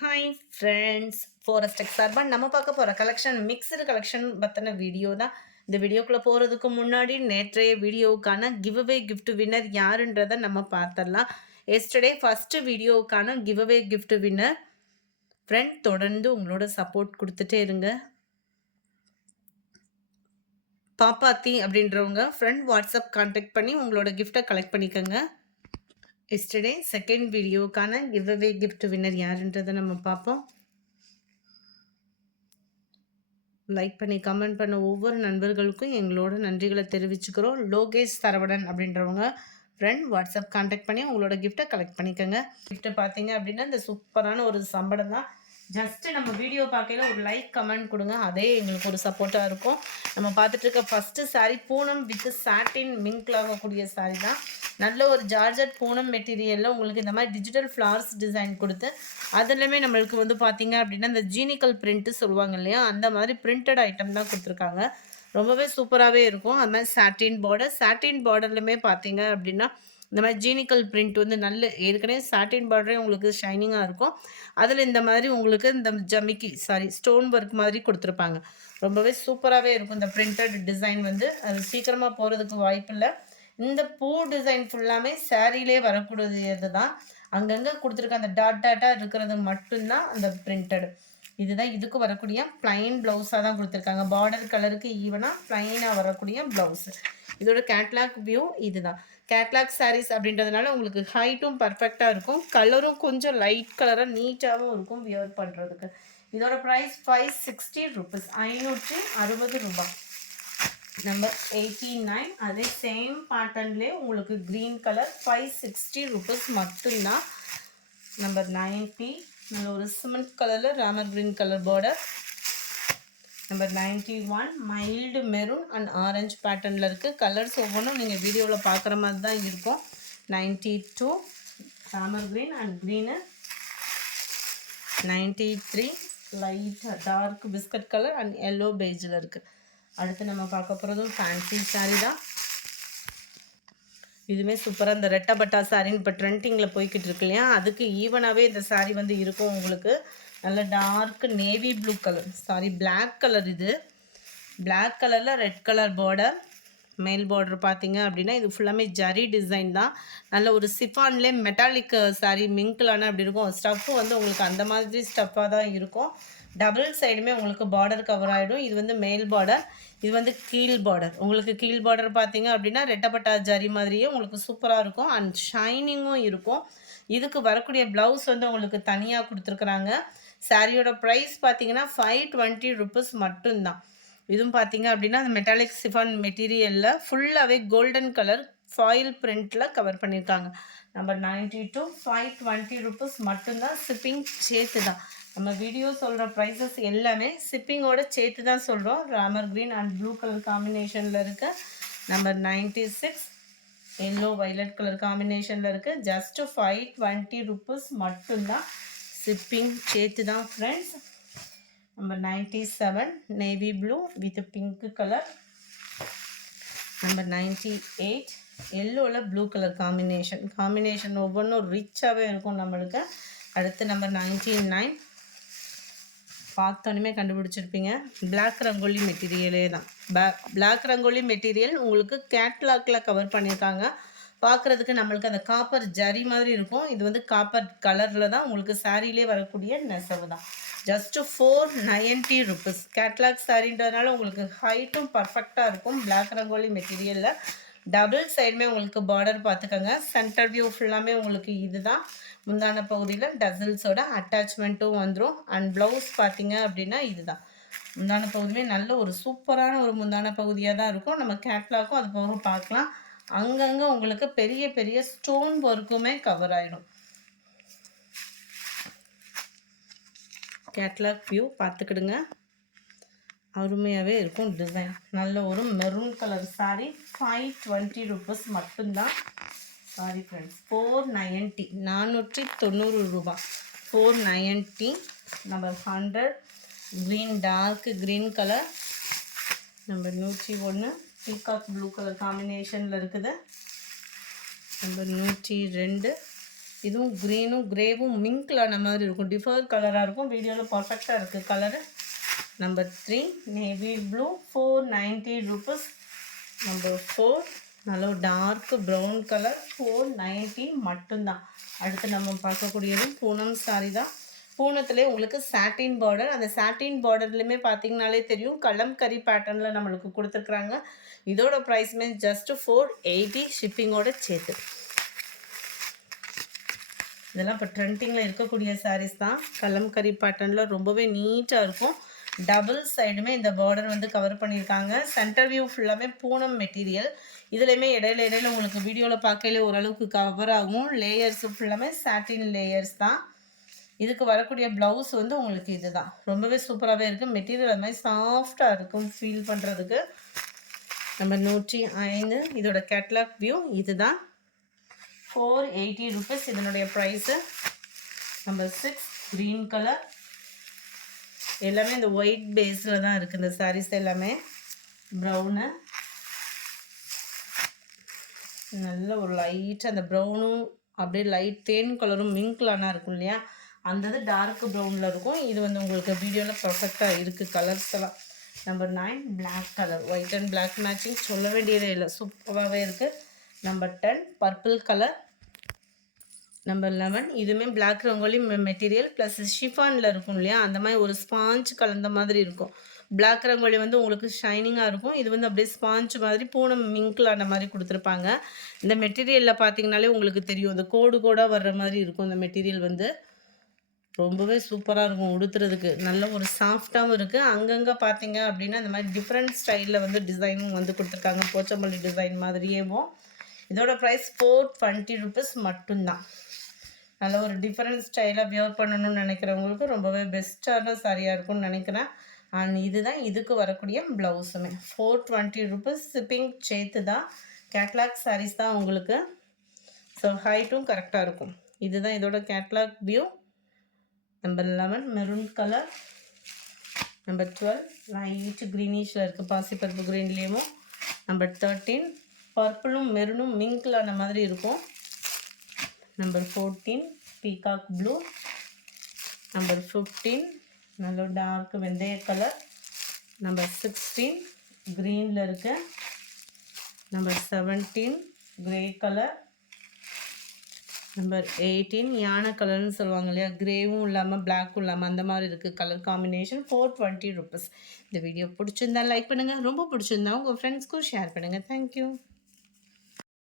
Hi friends, forest tech சார்பா நம்ம பார்க்க போகிற கலெக்ஷன் மிக்சடு கலெக்ஷன் பற்றின வீடியோ தான். இந்த வீடியோக்குள்ளே போகிறதுக்கு முன்னாடி நேற்றைய வீடியோவுக்கான கிவ்அவே கிஃப்ட் வின்னர் யாருன்றதை நம்ம பார்த்துடலாம். எஸ்டர்டே ஃபஸ்ட்டு வீடியோவுக்கான கிவ்அவே கிஃப்ட் வின்னர் ஃப்ரெண்ட் தொடர்ந்து உங்களோட சப்போர்ட் கொடுத்துட்டே இருங்க. பாப்பாத்தி அப்படின்றவங்க ஃப்ரெண்ட் வாட்ஸ்அப் கான்டாக்ட் பண்ணி உங்களோட கிஃப்டை கலெக்ட் பண்ணிக்கோங்க. எஸ்டர்டே செகண்ட் வீடியோவுக்கான கிவ்அவே கிஃப்ட் வின்னர் யாருன்றதை நம்ம பார்ப்போம். லைக் பண்ணி கமெண்ட் பண்ண ஒவ்வொரு நண்பர்களுக்கும் எங்களோட நன்றிகளை தெரிவிச்சுக்கிறோம். லோகேஷ் சரவணன் அப்படின்றவங்க ஃப்ரெண்ட் வாட்ஸ்அப் கான்டாக்ட் பண்ணி உங்களோட கிஃப்ட்டை கலெக்ட் பண்ணிக்கோங்க. கிஃப்ட்டை பார்த்தீங்க அப்படின்னா இந்த சூப்பரான ஒரு சம்பளம் தான். ஜஸ்ட்டு நம்ம வீடியோ பார்க்கையில ஒரு லைக் கமெண்ட் கொடுங்க, அதே எங்களுக்கு ஒரு சப்போர்ட்டாக இருக்கும். நம்ம பார்த்துட்டு இருக்க first sari Poonam with satin மிங்க்ல ஆகக்கூடிய சாரீ தான். நல்ல ஒரு ஜார்ஜட் பூனம் மெட்டீரியலில் உங்களுக்கு இந்த மாதிரி டிஜிட்டல் ஃப்ளார்ஸ் டிசைன் கொடுத்து அதுலேயுமே நம்மளுக்கு வந்து பார்த்தீங்க அப்படின்னா இந்த ஜீனிக்கல் பிரிண்ட்டு சொல்லுவாங்க இல்லையா, அந்த மாதிரி பிரிண்டட் ஐட்டம் தான் கொடுத்துருக்காங்க. ரொம்பவே சூப்பராகவே இருக்கும். அது மாதிரி சாட்டின் பார்டர்லையுமே பார்த்தீங்க அப்படின்னா இந்த மாதிரி ஜீனிக்கல் பிரிண்ட் வந்து நல்ல ஏற்கனவே சாட்டின் பார்டரே உங்களுக்கு ஷைனிங்காக இருக்கும். அதில் இந்த மாதிரி உங்களுக்கு இந்த ஸ்டோன் ஒர்க் மாதிரி கொடுத்துருப்பாங்க. ரொம்பவே சூப்பராகவே இருக்கும். இந்த பிரிண்டட் டிசைன் வந்து அது சீக்கிரமாக போகிறதுக்கு வாய்ப்பு இல்லை. இந்த பூ டிசைன் ஃபுல்லாமே சாரீலே வரக்கூடியது தான். அங்கங்கே கொடுத்துருக்க அந்த டாட்டாக இருக்கிறது மட்டும்தான் அந்த பிரிண்டடு. இதுதான் இதுக்கு வரக்கூடிய ப்ளைன் ப்ளவுஸாக தான் கொடுத்துருக்காங்க. பார்டர் கலருக்கு ஈவனாக ப்ளைனாக வரக்கூடிய ப்ளவுஸு. இதோட கேட்லாக் வியூ இதுதான். கேட்லாக் சாரீஸ் அப்படின்றதுனால உங்களுக்கு ஹைட்டும் பர்ஃபெக்டாக இருக்கும். கலரும் கொஞ்சம் லைட் கலராக நீட்டாகவும் இருக்கும் வியர் பண்ணுறதுக்கு. இதோட ப்ரைஸ் 560 ருபீஸ், 560 ரூபாய். நம்பர் 89 அதே சேம் பேட்டர்ன்லேயே உங்களுக்கு க்ரீன் கலர் 560 ருபீஸ் மட்டும்தான். நம்பர் 90 நல்ல ஒரு சிமெண்ட் கலரில் Ramar green colour border. Number 91 mild maroon and orange பேட்டர்னில் இருக்குது. கலர்ஸ் ஒவ்வொன்றும் நீங்கள் வீடியோவில் பார்க்குற மாதிரி தான் இருக்கும். 92 Ramar green and green. 93 light dark biscuit colour and yellow பேஜில் இருக்குது. அடுத்து நம்ம பார்க்க போகிறதும் ஃபேன்சி சாரீ தான். இதுவுமே சூப்பராக இந்த ரெட்டப்பட்டா சாரின்னு இப்போ ட்ரெண்டிங்கில் போய்கிட்டு இருக்கு இல்லையா, அதுக்கு ஈவனாகவே இந்த சாரீ வந்து இருக்கும். உங்களுக்கு நல்ல dark navy blue colour black colour. இது பிளாக் கலரில் ரெட் கலர் பார்டர். மேல் பார்டர் பார்த்தீங்க அப்படின்னா இது ஃபுல்லாமே ஜரி டிசைன் தான். நல்ல ஒரு சிஃபான்லேயே மெட்டாலிக் சாரீ மிங்க்லான அப்படி இருக்கும். ஸ்டஃப்பு வந்து உங்களுக்கு அந்த மாதிரி ஸ்டஃப்பாக தான் இருக்கும். டபுள் சைடுமே உங்களுக்கு பார்டர் கவர் ஆகிடும். இது வந்து மேல் பார்டர், இது வந்து கீழ் பார்டர். உங்களுக்கு கீழ் பார்டர் பார்த்தீங்க அப்படின்னா ரெட்டப்பட்டா ஜரி மாதிரியே உங்களுக்கு சூப்பராக இருக்கும் அண்ட் ஷைனிங்கும் இருக்கும். இதுக்கு வரக்கூடிய ப்ளவுஸ் வந்து உங்களுக்கு தனியாக கொடுத்துருக்குறாங்க. சாரியோட ப்ரைஸ் பார்த்தீங்கன்னா 520 ருபீஸ் மட்டும்தான். இதுவும் பார்த்தீங்க அப்படின்னா அந்த மெட்டாலிக் சிஃபான் மெட்டீரியலில் ஃபுல்லாகவே கோல்டன் கலர் ஃபாயில் பிரிண்டில் கவர் பண்ணியிருக்காங்க. நம்பர் 92 520 ருபீஸ் மட்டும்தான். ஷிப்பிங் சேர்த்து தான். நம்ம வீடியோ சொல்கிற ப்ரைஸஸ் எல்லாமே ஷிப்பிங்கோட சேர்த்து தான் சொல்கிறோம். Ramar green and blue colour காம்பினேஷனில் இருக்குது. நம்பர் 96 எல்லோ வைலட் கலர் காம்பினேஷனில் இருக்குது. ஜஸ்ட்டு 520 ருபீஸ் மட்டும்தான். ஷிப்பிங் சேர்த்து தான் friends. Number 97 navy blue with pink colour. Number 98 எல்லோவில் ப்ளூ கலர் காம்பினேஷன் ஒவ்வொன்றும் ரிச்சாகவே இருக்கும் நம்மளுக்கு. அடுத்து நம்பர் 99 பார்த்தோன்னே கண்டுபிடிச்சிருப்பீங்க. பிளாக் ரங்கோலி மெட்டீரியலே தான். பிளாக் ரங்கோலி மெட்டீரியல் உங்களுக்கு கேட்லாக்கில் கவர் பண்ணியிருக்காங்க. பார்க்குறதுக்கு நம்மளுக்கு அந்த காப்பர் ஜரி மாதிரி இருக்கும். இது வந்து காப்பர் கலரில் தான் உங்களுக்கு சாரிலே வரக்கூடிய நெசவு தான். Just 490 rupees. கேட்லாக் சாரின்றதுனால உங்களுக்கு ஹைட்டும் பர்ஃபெக்டாக இருக்கும். பிளாக் ரங்கோலி மெட்டீரியலில் டபுள் சைடுமே உங்களுக்கு பார்டர் பார்த்துக்கோங்க. சென்டர் வியூ ஃபுல்லாமே உங்களுக்கு இதுதான். முந்தான பகுதியில் டசல்ஸோட அட்டாச்மெண்ட்டும் வந்துடும். அண்ட் ப்ளவுஸ் பார்த்தீங்க அப்படின்னா இதுதான். முந்தான பகுதியுமே நல்ல ஒரு சூப்பரான ஒரு முந்தான பகுதியாக தான் இருக்கும். நம்ம கேட்லாக்கும் அது போக பார்க்கலாம். அங்கங்கே உங்களுக்கு பெரிய பெரிய ஸ்டோன் ஒர்க்குமே கவர் ஆகிடும். கேட்லாக் வியூ பார்த்துக்கிடுங்க, அருமையாகவே இருக்கும் டிசைன். நல்ல ஒரு மெரூன் கலர் சாரீ 520 ருபீஸ் மட்டும்தான். சாரி ஃப்ரெண்ட்ஸ், 490 490 ரூபா. 490. Number 100 green dark green colour. Number 101 peacock blue colour காம்பினேஷனில் இருக்குது. நம்பர் 102 இதுவும் க்ரீனும் கிரேவும் மிங்க்லான மாதிரி இருக்கும். டிஃபர் கலராக இருக்கும். வீடியோவில் பர்ஃபெக்டாக இருக்குது colour. Number 3 navy blue 490 rupees. Number 4 நல்ல டார்க் ப்ரௌன் கலர் 490 மட்டும்தான். அடுத்து நம்ம பார்க்கக்கூடியதும் பூனம் சாரி தான். பூனத்துலேயே உங்களுக்கு சாட்டின் பார்டர். அந்த சாட்டின் பார்டர்லையுமே பார்த்தீங்கனாலே தெரியும் கலம்கரி பேட்டர்னில் நம்மளுக்கு கொடுத்துருக்குறாங்க. இதோட ப்ரைஸுமே ஜஸ்ட் 480 ஷிப்பிங்கோட சேர்த்து. இதெல்லாம் இப்போ ட்ரெண்டிங்கில் இருக்கக்கூடிய சாரீஸ் தான். கலம்கரி பேட்டர்னில் ரொம்பவே நீட்டாக இருக்கும். டபுள் சைடுமே இந்த பார்டர் வந்து கவர் பண்ணியிருக்காங்க. சென்டர் வியூ ஃபுல்லாமே பூனம் மெட்டீரியல். இதுலேயுமே இடையில உங்களுக்கு வீடியோவில் பார்க்கல ஓரளவுக்கு கவர் ஆகும். லேயர்ஸ் ஃபுல்லாமே சாட்டின் லேயர்ஸ் தான். இதுக்கு வரக்கூடிய ப்ளவுஸ் வந்து உங்களுக்கு இது தான். ரொம்பவே சூப்பராகவே இருக்குது. மெட்டீரியல் அது மாதிரி சாஃப்டாக இருக்கும் ஃபீல் பண்ணுறதுக்கு. நம்பர் 105 இதோட கேட்லாக் வியூ இது தான். 480 rupees இதனுடைய ப்ரைஸு. Number 6 green colour. எல்லாமே இந்த ஒயிட் பேஸில் தான் இருக்குது இந்த சாரீஸ் எல்லாமே. ப்ரௌனு நல்ல ஒரு லைட் அந்த ப்ரௌனும் அப்படியே லைட் தேன் கலரும் மிங்க்லானா இருக்கும் இல்லையா, அந்த இது டார்க் ப்ரௌனில் இருக்கும். இது வந்து உங்களுக்கு வீடியோவில் பர்ஃபெக்டாக இருக்குது கலர்ஸ் எல்லாம். Number 9 black colour. White and black matching சொல்ல வேண்டியதே இல்லை, சூப்பராகவே இருக்குது. Number 10 purple colour. நம்பர் 11 இதுவுமே பிளாக் ரங்கோலி மெட்டீரியல் ப்ளஸ் ஷிஃபானில் இருக்கும் இல்லையா, அந்த மாதிரி ஒரு ஸ்பாஞ்ச் கலந்த மாதிரி இருக்கும். பிளாக் ரங்கோலி வந்து உங்களுக்கு ஷைனிங்காக இருக்கும். இது வந்து அப்படியே ஸ்பாஞ்ச் மாதிரி பூனம் மிங்க்லான மாதிரி கொடுத்துருப்பாங்க. இந்த மெட்டீரியலில் பார்த்தீங்கனாலே உங்களுக்கு தெரியும் இந்த கோடாக வர்ற மாதிரி இருக்கும். இந்த மெட்டீரியல் வந்து ரொம்பவே சூப்பராக இருக்கும் உடுத்துறதுக்கு. நல்ல ஒரு சாஃப்டாகவும் இருக்குது. அங்கங்கே பார்த்தீங்க அப்படின்னா இந்த மாதிரி டிஃப்ரெண்ட் ஸ்டைலில் வந்து டிசைனும் வந்து கொடுத்துருக்காங்க. போச்சம்பள்ளி டிசைன் மாதிரியேவும். இதோட ப்ரைஸ் 420 rupees மட்டும்தான். நல்ல ஒரு டிஃப்ரெண்ட் ஸ்டைலாக வியர் பண்ணணும்னு நினைக்கிறவங்களுக்கு ரொம்பவே பெஸ்ட்டான சாரியாக இருக்கும்னு நினைக்கிறேன். அண்ட் இதுதான் இதுக்கு வரக்கூடிய ப்ளவுஸுமே 420 rupees ஷிப்பிங் சேர்த்து தான். கேட்லாக் சாரீஸ் தான் உங்களுக்கு. ஸோ ஹைட்டும் கரெக்டாக இருக்கும். இதுதான் இதோட catalogue view. Number 11 maroon colour. Number 12 light க்ரீனிஷில் இருக்குது பாசிப்பருப்பு க்ரீன்லேயும். நம்பர் 13 பர்பிளும் மெரூனும் மிங்க்லான மாதிரி இருக்கும். Number 14 peacock blue. நம்பர் 15 நல்ல டார்க் வெந்தய கலர். நம்பர் 16 க்ரீனில் இருக்கு. Number 17 grey colour. நம்பர் 18 யானை கலர்னு சொல்லுவாங்க இல்லையா, கிரேவும் இல்லாமல் பிளாக்கும் இல்லாமல் அந்த மாதிரி இருக்குது கலர் காம்பினேஷன். 420 rupees. இந்த வீடியோ பிடிச்சிருந்தா லைக் பண்ணுங்கள். ரொம்ப பிடிச்சிருந்தா உங்கள் ஃப்ரெண்ட்ஸ்க்கும் ஷேர் பண்ணுங்கள். தேங்க்யூ.